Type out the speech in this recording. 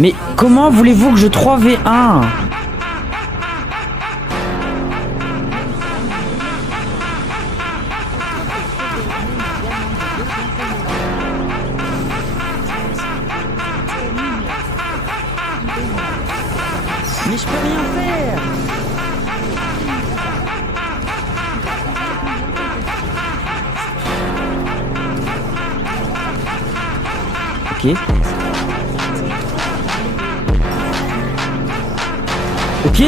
Mais comment voulez-vous que je 3v1? Mais je peux rien faire. Ok. Ok.